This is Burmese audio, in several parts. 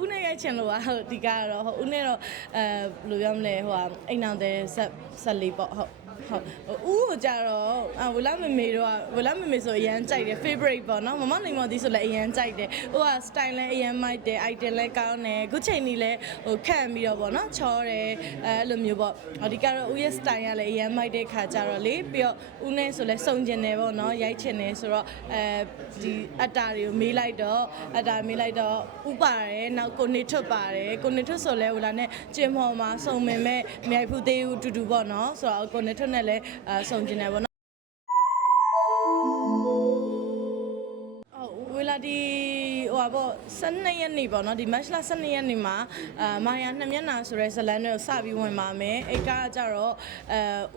ဦးနဲ့ရိုက်ချင်လို့ပါဟုတ်ဒီကားကတော့ဟုတ်ဦးနဲ့တော့ဘယ်လိုပြောမလဲဟိုဟာအိမ်အောင်တဲ့ဆက်လေးပေါ့ဟုတ်ဟုတ်ဦးကိုကြတော့ဝလာမမေတော့ဝလာမမေဆိုအရန်ကြိုက်တယ် favorite ပေါ့နော်မမနိုင်မဒီဆိုလည်းအရန်ကြိုက်တယ်ဟိုက style လည်းအရန်မိုက်တယ် item လည်းကောင်းတယ်ခုချိန်ကြီးလည်းဟိုခန့်ပြီးတော့ပေါ့နော်ချောတယ်အဲ့လိုမျိုးပေါ့ဒီကတော့ဦးရဲ့ style ကလည်းအရန်မိုက်တဲ့ခါကြတော့လေပြီးတော့ဦးနဲ့ဆိုလည်းစုံကျင်တယ်ပေါ့နော်ရိုက်ချင်တယ်ဆိုတော့ဒီအတာတွေကိုမေးလိုက်တော့အတာမေးလိုက်တော့ဥပါတယ်နောက်ကိုနေထွတ်ပါတယ်ကိုနေထွတ်ဆိုလဲဟိုလာနဲ့ကျင်းမော်မှာစုံမင်မဲ့မြိုက်ဖူးသေးဦးတူတူပေါ့နော်ဆိုတော့ကိုနေထွတ်နဲ့လည်းစုံကျင်တယ်ပေါ့နော်ဝေလာဒီဟိုပါပေါ့12ရက်နေ့ပေါ့နော်ဒီ match လ12ရက်နေ့မှာမာယာ2မျက်နှာဆိုရဲဇလန်တွေကိုစပြီးဝင်ပါမယ်အဲ့ကကြတော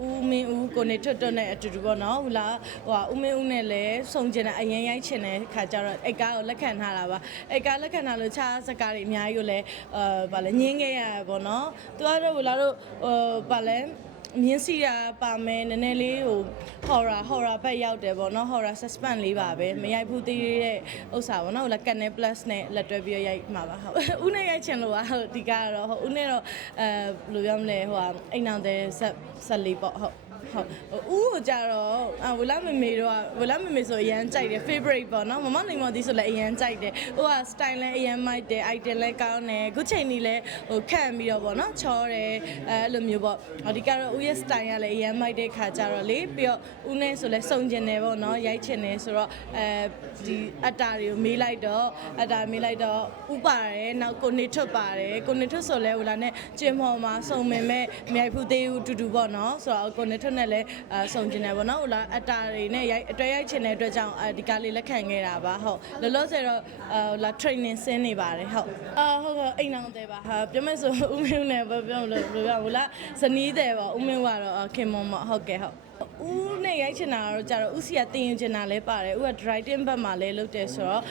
့ဦးမင်းဦးကိုနေထွတ်တွတ်နဲ့အတူတူပေါ့နော်ဟိုလာဟိုဦးမင်းဦးနဲ့လည်းစုံကျင်တဲ့အရင်ရိုက်ချင်တဲ့ခါကြတော့အဲ့ကကိုလက်ခံထားတာပါအဲ့ကလက်ခံထားလို့ခြားစကားတွေအများကြီးကိုလည်းဗာလဲညင်းခဲ့ရပေါ့နော်သူကတော့ဟိုလာတို့ဗာလဲမြင်းစီရပါမယ်နည်းနည်းလေးဟို horror ဘက်ရောက်တယ်ပေါ့နော် horror suspense လေးပါပဲမရိုက်ဘူးသေးတဲ့ဥစ္စာပေါ့နော်ဟိုလာ Canal Plus နဲ့လက်တွဲပြီးရိုက်မှာပါဟုတ်ဦးနဲ့ရိုက်ချင်လို့ပါဟုတ်ဒီကားကတော့ဟုတ်ဦးနဲ့တော့ဘယ်လိုပြောမလဲဟိုဟာအိမ်အောင်တဲ့ဆက်လေးပေါ့ဟုတ်ဟုတ်ဦးကိုကြတော့ဝလာမမေတော့ဝလာမမေဆိုအရန်ကြိုက်တယ် favorite ပေါ့နော်မမနိုင်မဒီဆိုလည်းအရန်ကြိုက်တယ်ဟိုက style လည်းအရန်မိုက်တယ် item လည်းကောင်းတယ်ခုချိန်ကြီးလည်းဟိုခန့်ပြီးတော့ပေါ့နော်ချောတယ်အဲ့လိုမျိုးပေါ့ဒီကတော့ဦးရဲ့ style ကလည်းအရန်မိုက်တဲ့ခါကြတော့လေပြီးတော့ဦးနဲ့ဆိုလည်းစုံကျင်တယ်ပေါ့နော်ရိုက်ချင်တယ်ဆိုတော့ဒီအတာတွေကိုမေးလိုက်တော့အတာမေးလိုက်တော့ဥပါတယ်နောက်ကိုနေထွတ်ပါတယ်ကိုနေထွတ်ဆိုလဲဟိုလာနဲ့ကျင်းမော်မှာစုံမင်မဲ့မြိုက်ဖူးသေးဦးတူတူပေါ့နော်ဆိုတော့ကိုနေထွတ်နဲ့လည်းစုံကျင်တယ်ပေါ့နော်ဟိုလာအတာတွေနဲ့အတွဲရိုက်ချင်တဲ့အတွက်ကြောင့်ဒီကားလေးလက်ခံခဲ့တာပါဟုတ်လောလောဆယ်တော့ဟိုလာ training ဆင်းနေပါတယ်ဟုတ်ဟုတ်အိမ်အောင်တယ်ပါဟာပြောမယ်ဆိုဦးမင်းနဲ့ပြောလို့ဘယ်လိုပြောဟိုလာဇနီးတယ်ပေါ့ဦးမင်းကတော့ခင်မွန်ပေါ့ဟုတ်ကဲ့ဟုတ်ဦးနဲ့ရိုက်ချင်တာတော့ကြတော့ဦးစီကတင်ယူချင်တာလည်းပါတယ်ဦးက writing ဘက်မှာလည်းလုပ်တယ်ဆိုတော့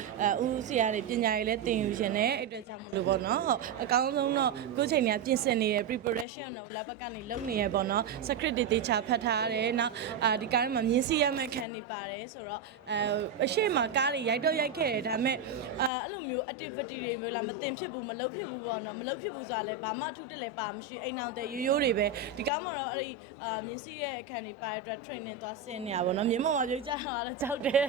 ဦးစီကနေပညာရေးလည်းတင်ယူချင်တယ်အဲ့အတွက်ကြောင့်မလို့ပေါ့နော်ဟုတ်အကောင်းဆုံးတော့ကိုချိန်ကပြင်ဆင်နေရ preparation တော့လာဘက်ကနေလုပ်နေရပေါ့နော် script တွေတေချာဖတ်ထားတယ်နောက်ဒီကားမှာမြင်းစီရမဲ့ခံနေပါတယ်ဆိုတော့အရှိမကားတွေရိုက်တော့ရိုက်ခဲ့တယ်ဒါပေမဲ့အဲ့လိုမျိုး activity တွေမျိုးလာမတင်ဖြစ်ဘူးမလုပ်ဖြစ်ဘူးပေါ့နော်မလုပ်ဖြစ်ဘူးဆိုတာလည်းဘာမှအထူးတက်လည်းပါမရှိအိမ်အောင်တဲ့ရိုးရိုးတွေပဲဒီကားမှာတော့အဲ့ဒီမြင်းစီရဲ့အခန်းတွေပါအတွက် training သွားဆင်းနေရပါတော့မြင်းမောင်မှာကြိုးကြတာတော့ကြောက်တယ်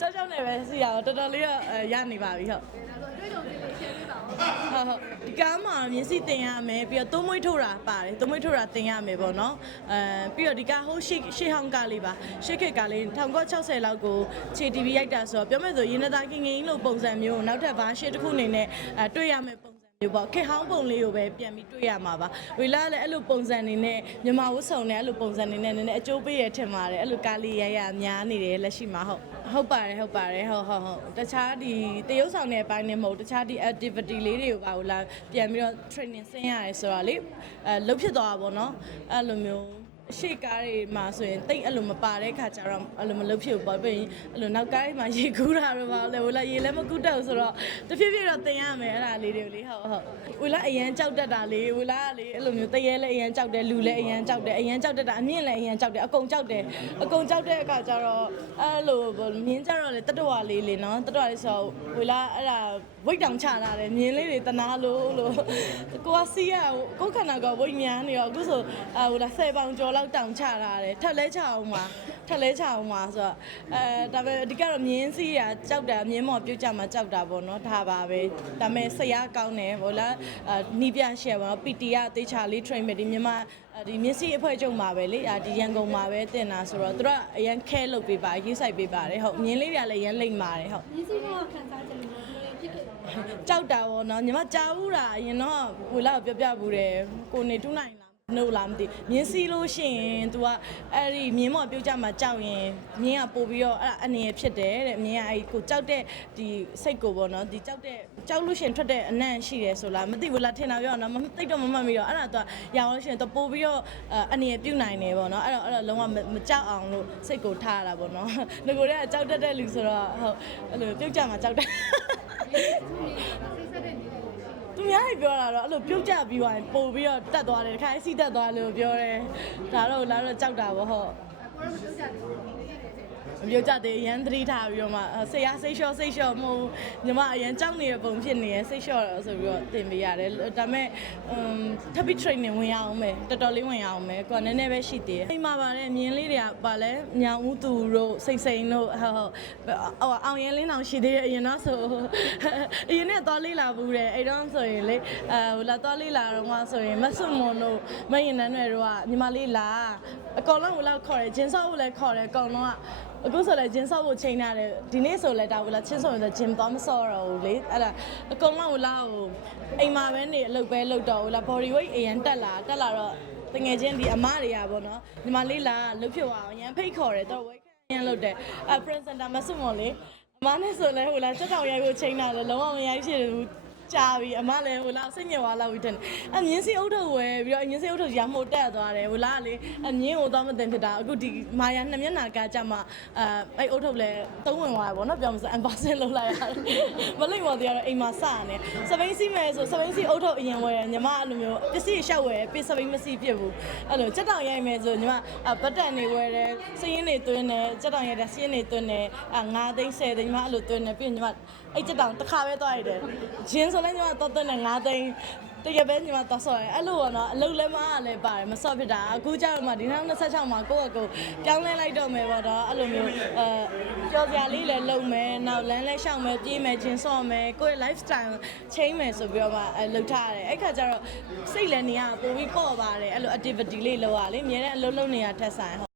ကြောက်နေပဲစီရအောင်တော်တော်လေးရနေပါပြီဟုတ်ဟုတ်ဒီကားမှာမြင်းစီတင်ရမယ်ပြီးတော့သုံးမွေးထုတ်တာပါတယ်သုံးမွေးထုတ်တာတင်ရမယ်ပေါ့နော်ပြီးတော့ဒီကားဟိုးရှေ့ဟောင်းကားလေးပါရှေ့ခေတ်ကားလေး1960လောက်ကိုခြေ TV ရိုက်တာဆိုတော့ပြောမယ်ဆိုရင်နသားကင်းကင်းလို့ပုံစံမျိုးနောက်ထပ်ဘာရှေ့တစ်ခုအနေနဲ့တွေ့ရမယ်ပုံမျိုးပေါ့ခေဟောင်းပုံလေးကိုပဲပြန်ပြီးတွေ့ရမှာပါဝေလာလည်းအဲ့လိုပုံစံနေနဲ့မြန်မာဝတ်စုံနဲ့အဲ့လိုပုံစံနေနဲ့နည်းနည်းအကျိုးပေးရထင်ပါတယ်အဲ့လိုကားလေးရများနေတယ်လက်ရှိမှာဟုတ်ပါတယ်ဟုတ်တခြားဒီတရုပ်ဆောင်တဲ့အပိုင်းနဲ့မဟုတ်တခြားဒီ activity လေးတွေကိုပါလာပြန်ပြီးတော့ training ဆင်းရတယ်ဆိုတော့လေလှုပ်ဖြစ်သွားတာပေါ့နော်အဲ့လိုမျိုးရှေ့ကားတွေမှာဆိုရင်တိတ်အဲ့လိုမပါတဲ့ခါကျတော့အဲ့လိုမလုပ်ဖြစ်ဘူးပေါ့ပြီးရင်အဲ့လိုနောက်ကားတွေမှာရေကူးတာတော့ပါလေဟိုလာရေလည်းမကူးတတ်ဘူးဆိုတော့တဖြည်းဖြည်းတော့တင်ရမယ်အဲ့ဒါလေးတွေကိုလေဟုတ်ဟိုလာအရန်ကြောက်တတ်တာလေဟိုလာကလေအဲ့လိုမျိုးတရေလည်းအရန်ကြောက်တယ်လူလည်းအရန်ကြောက်တယ်အရန်ကြောက်တတ်တာအမြင့်လည်းအရန်ကြောက်တယ်အကုန်ကြောက်တယ်အကုန်ကြောက်တဲ့အခါကျတော့အဲ့လိုမြင်းကြတော့လေတတဝါလေးလေနော်တတဝါလေးဆိုဟိုလာအဲ့ဒါဝိတ်တောင်ချလာတယ်မြင်းလေးတွေတနာလို့ကိုကစီးရကိုခန္ဓာကဝိတ်များနေတော့အခုဆိုဟိုလာ10ပေါင်ကျော်လောက်တောင်ချလာတယ်ထက်လဲချအောင်ပါဆိုတော့ဒါပေမဲ့အဓိကတော့မြင်းစီးရကြောက်တာမြင်းမော်ပြုတ်ကြမှာကြောက်တာပေါ့နော်ဒါပါပဲဒါပေမဲ့ဆရာကောင်းတယ်ဟိုလားနီးပြရှယ်ပေါ့ PT ကတေချာလေး train မယ်ဒီမြန်မာဒီမျက်စိအဖွဲ့ချုပ်မှာပဲလေဒီရန်ကုန်မှာပဲတင်တာဆိုတော့သူတို့အရန်ခဲလုပ်ပေးပါရေးဆိုင်ပေးပါတယ်ဟုတ်မြင်းလေးတွေကလည်းရန်လိမ့်ပါတယ်ဟုတ်မြင်းစီကခံစားချက်လို့ဖြစ်ခဲ့တယ်ကြောက်တာပေါ့နော်ညီမကြားဘူးတာအရင်တော့ဟိုလောက်ပြောဘူးတယ်ကိုနေတူးနိုင်နိုးလာမသိမြင်းစီးလို့ရှိရင် तू ကအဲ့ဒီမြင်းမော်ပြုတ်ကြမှာကြောက်ရင်မြင်းကပို့ပြီးတော့အဲ့ဒါအနေရဖြစ်တယ်တဲ့မြင်းကအဲ့ကိုကြောက်တဲ့ဒီစိတ်ကိုပေါ့နော်ဒီကြောက်လို့ရှိရင်ထွက်တဲ့အနံ့ရှိတယ်ဆိုလားမသိဘူးလားထင်တာပြောတော့မသိတော့မမှတ်မိတော့အဲ့ဒါ तू ရောင်းလို့ရှိရင် तू ပို့ပြီးတော့အနေရပြုတ်နိုင်တယ်ပေါ့နော်အဲ့တော့လုံးဝမကြောက်အောင်လို့စိတ်ကိုထားရတာပေါ့နော်ငကိုတဲ့ကြောက်တတ်တဲ့လူဆိုတော့ဟုတ်အဲ့လိုပြုတ်ကြမှာကြောက်တယ်သူများကြီးပြောတာတော့အဲ့လိုပြုတ်ကြပြီးသွားရင်ပို့ပြီးတော့တက်သွားတယ်တခါစီးတက်သွားလို့ပြောတယ်ဒါတော့လာတော့ကြောက်တာပေါ့ဟုတ်ကိုရောမပြုတ်ကြဘူး ပြောကြသေးအရန်သတိထားပြီးတော့မှဆရာစိတ်လျှော့မဟုတ်ညီမအရန်ကြောက်နေတဲ့ပုံဖြစ်နေရစိတ်လျှော့ဆိုပြီးတော့သင်ပေးရတယ်ဒါပေမဲ့ထပ်ပြီး training ဝင်ရအောင်မယ်တော်တော်လေးဝင်ရအောင်မယ်ကိုကနည်းနည်းပဲရှိသေးတယ်အိမ်မှာပါတယ်မြင်းလေးတွေကပါလဲညောင်ဦးသူတို့စိတ်စိန်တို့အောင်ရဲလင်းအောင်ရှိသေးတယ်အရင်တော့ဆိုအရင်နဲ့သွားလေးလာဘူးတယ်အဲ့တော့ဆိုရင်လေလာသွားလေးလာတော့မှဆိုရင်မဆွတ်မွန်တို့မရင်နန်းတွေတို့ကညီမလေးလာအကောင်လုံးကိုလောက်ခေါ်တယ်ဂျင်းဆော့ကိုလည်းခေါ်တယ်အကောင်လုံးကအခုဆိုလည်းဂျင်းဆော့ဖို့ချိန်ထားတယ်ဒီနေ့ဆိုလည်းဒါဘူးလားချင်းဆိုရင်ဂျင်းသွားမဆော့တော့ဘူးလေအဲ့ဒါအကောင်လုံးကိုလောက်အိမ်မှာပဲနေအလုပ်ပဲလုပ်တော့ဘူးလား body weight အရင်တက်လာတော့တငယ်ချင်းဒီအမတွေကပေါ့နော်ညီမလေးလာလှုပ်ဖြစ်အောင်အရင်ဖိတ်ခေါ်တယ်တော့ weight ရန်လုပ်တယ်Prince Center မဆွတ်မွန်လေအမနဲ့ဆိုလည်းဟိုလားချက်တောင်ရိုက်ဖို့ချိန်တာလည်းလုံးဝမရိုက်ဖြစ်ဘူးကြာပြီအမလည်းဟိုလားစိတ်ညစ်သွားလောက်ပြီးတယ်အမြင်းစီအုပ်ထုပ်ဝယ်ပြီးတော့အမြင်းစီအုပ်ထုပ်ရမို့တက်သွားတယ်ဟိုလားလေအမြင်းကိုသွားမတင်ဖြစ်တာအခုဒီမာယာ2မျက်နှာကကြမှာအဲ့အုပ်ထုပ်လည်းသုံးဝင်သွားတယ်ပေါ့နော်ပြောမစမ်း unboxing လုပ်လိုက်ရတယ်မလိမ့်မော်တရားတော့အိမ်မှာစရတယ်စပိန်စီမယ်ဆိုစပိန်စီအုပ်ထုပ်အရင်ဝယ်တယ်ညီမအဲ့လိုမျိုးပစ္စည်းရှောက်ဝယ်ပြီးစပိန်မစီဖြစ်ဘူးအဲ့လိုချက်တောင်ရိုက်မယ်ဆိုညီမဘတ်တန်တွေဝယ်တယ်စရင်းတွေသွင်းတယ်ချက်တောင်ရိုက်တယ်စရင်းတွေသွင်းတယ်9သိန်း10သိန်းညီမအဲ့လိုသွင်းတယ်ပြီးညီမအဲ့ချက်တောင်တစ်ခါပဲသွားရတယ်ဂျင်းဆိုလည်းညီမတော့သွင်းတယ်9သိန်းတကယ်ပဲညီမတော့ဆော့ရအဲ့လိုပေါ့နော်အလုပ်လည်းမအားလည်းပါတယ်မဆော့ဖြစ်တာအခုကျတော့မှဒီ2026မှာကိုယ့်အကိုပြောင်းလဲလိုက်တော့မယ်ပေါ့နော်အဲ့လိုမျိုးကြော်စရာလေးလည်းလုပ်မယ်နောက်လမ်းလည်းရှောက်မယ်ပြေးမယ်ဂျင်းဆော့မယ်ကိုယ့်ရဲ့ lifestyle change မယ်ဆိုပြီးတော့မှလုပ်ထားရတယ်အဲ့ခါကျတော့စိတ်လည်းနေရပိုပြီးပေါ့ပါတယ်အဲ့လို activity လေးလုပ်ရလေအများနဲ့အလုပ်လုပ်နေရထက်ဆိုင်